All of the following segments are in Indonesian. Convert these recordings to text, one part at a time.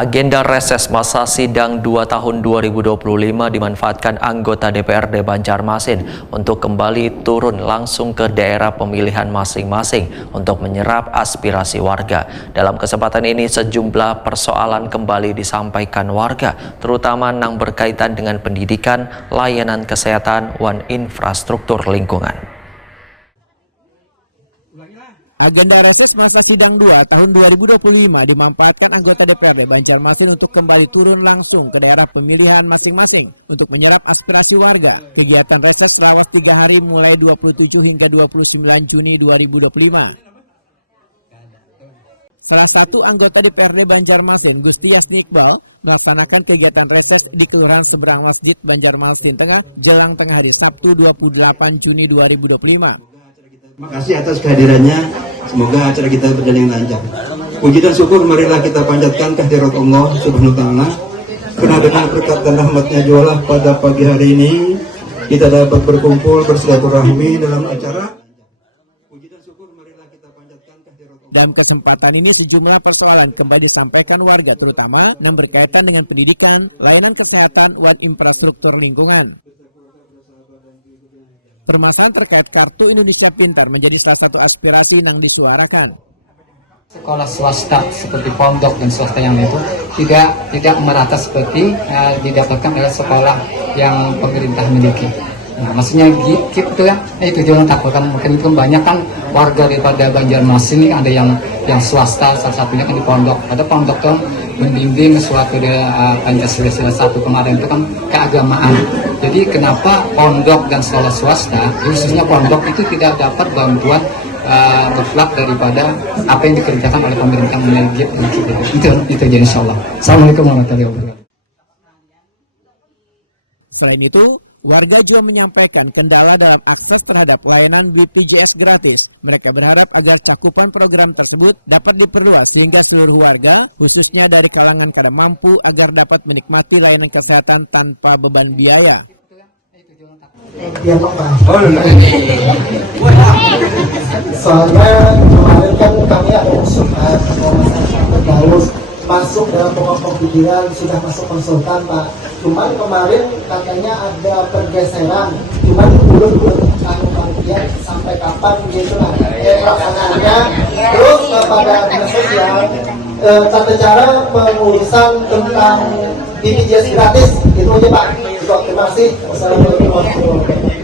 Agenda reses masa sidang 2 tahun 2025 dimanfaatkan anggota DPRD Banjarmasin untuk kembali turun langsung ke daerah pemilihan masing-masing untuk menyerap aspirasi warga. Dalam kesempatan ini sejumlah persoalan kembali disampaikan warga, terutama yang berkaitan dengan pendidikan, layanan kesehatan, dan infrastruktur lingkungan. Agenda reses masa sidang 2 tahun 2025 dimanfaatkan anggota DPRD Banjarmasin untuk kembali turun langsung ke daerah pemilihan masing-masing untuk menyerap aspirasi warga. Kegiatan reses selawas 3 hari mulai 27 hingga 29 Juni 2025. Salah satu anggota DPRD Banjarmasin, Gusti Yasni Iqbal, melaksanakan kegiatan reses di Kelurahan Seberang Masjid Banjarmasin Tengah jelang tengah hari Sabtu 28 Juni 2025. Terima kasih atas kehadirannya. Semoga acara kita berjalan lancar. Puji dan syukur marilah kita panjatkan kehadirat Allah Subhanahu wa taala. Karena dengan berkat dan rahmatnya jualah pada pagi hari ini kita dapat berkumpul bersilaturahmi dalam acara. Puji dan syukur marilah kita panjatkan kehadirat Allah. Dalam kesempatan ini sejumlah persoalan kembali disampaikan warga, terutama yang berkaitan dengan pendidikan, layanan kesehatan, dan infrastruktur lingkungan. Permasalahan terkait Kartu Indonesia Pintar menjadi salah satu aspirasi yang disuarakan. Sekolah swasta seperti pondok dan swasta yang itu tidak merata seperti didapatkan oleh sekolah yang pemerintah miliki. Nah, maksudnya gitu kan? Itu jangan takutkan, mungkin itu banyak kan warga daripada Banjarmasin ini ada yang swasta, salah satunya kan di pondok. Ada pondok kan membimbing suatu dari Pancasila 1 kemarin itu kan keagamaan. Jadi kenapa pondok dan sekolah swasta, khususnya pondok itu tidak dapat bantuan mutlak daripada apa yang dikerjakan oleh pemerintah melalui GIP itu aja insya Allah. Assalamualaikum warahmatullahi wabarakatuh. Selain itu, warga juga menyampaikan kendala dalam akses terhadap layanan BPJS gratis. Mereka berharap agar cakupan program tersebut dapat diperluas sehingga seluruh warga, khususnya dari kalangan kada mampu, agar dapat menikmati layanan kesehatan tanpa beban biaya. Soalnya kemarin kan kami ada usulan harus masuk dalam pokok pikiran, sudah masuk konsultan Pak. Cuman kemarin katanya ada pergeseran, cuman belum kemudian sampai kapan gitu lah pelaksanaannya. Terus pada dinas sosial tata cara pengurusan tentang BPJS gratis itu aja Pak. Terima kasih. Wassalamualaikum warahmatullahi wabarakatuh.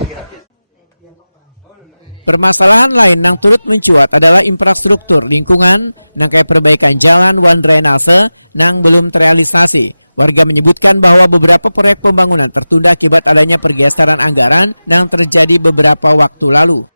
Permasalahan lain yang turut mencuat adalah infrastruktur lingkungan, yang kayak perbaikan jalan wan drainase yang belum terrealisasi. Warga menyebutkan bahwa beberapa proyek pembangunan tertunda akibat adanya pergeseran anggaran yang terjadi beberapa waktu lalu.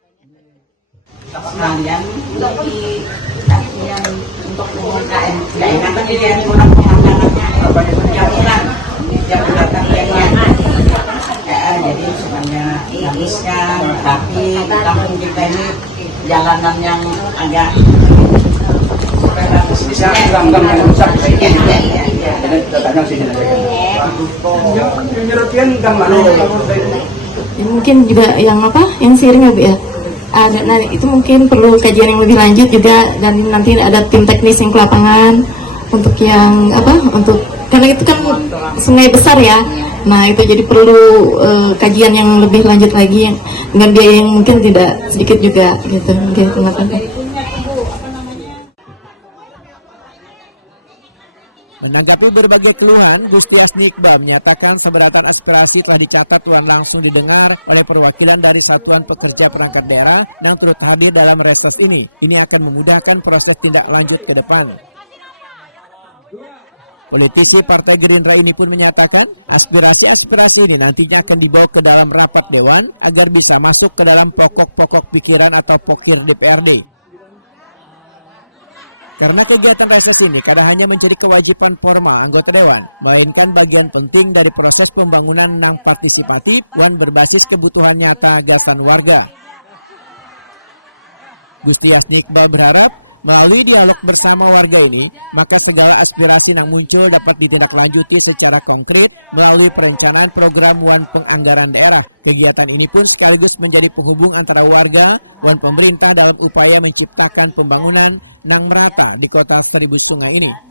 Tapi kampung kita ini jalanan yang agak mungkin juga yang sering ya Bu ya. Nah, itu mungkin perlu kajian yang lebih lanjut juga, dan nanti ada tim teknis yang ke lapangan untuk yang untuk karena itu kan sungai besar ya. Nah itu jadi perlu kajian yang lebih lanjut lagi yang dengan biaya yang mungkin tidak sedikit juga gitu. Oke, terima kasih. Menanggapi berbagai keluhan, Gusti Yasni Iqbal menyatakan seberatan aspirasi telah dicatat dan langsung didengar oleh perwakilan dari Satuan Pekerja Perangkat Daerah yang turut hadir dalam reses ini. Ini akan memudahkan proses tindak lanjut ke depan. Politisi Partai Gerindra ini pun menyatakan aspirasi-aspirasi ini nantinya akan dibawa ke dalam rapat Dewan agar bisa masuk ke dalam pokok-pokok pikiran atau pokir DPRD. Karena kegiatan reses ini kadang hanya menjadi kewajiban formal anggota Dewan, melainkan bagian penting dari proses pembangunan yang partisipatif dan berbasis kebutuhan nyata gasan warga. Gusti Yasni Iqbal berharap melalui dialog bersama warga ini, maka segala aspirasi yang muncul dapat ditindaklanjuti secara konkret melalui perencanaan program wan penganggaran daerah. Kegiatan ini pun sekaligus menjadi penghubung antara warga dan pemerintah dalam upaya menciptakan pembangunan yang merata di kota Seribu Sungai ini.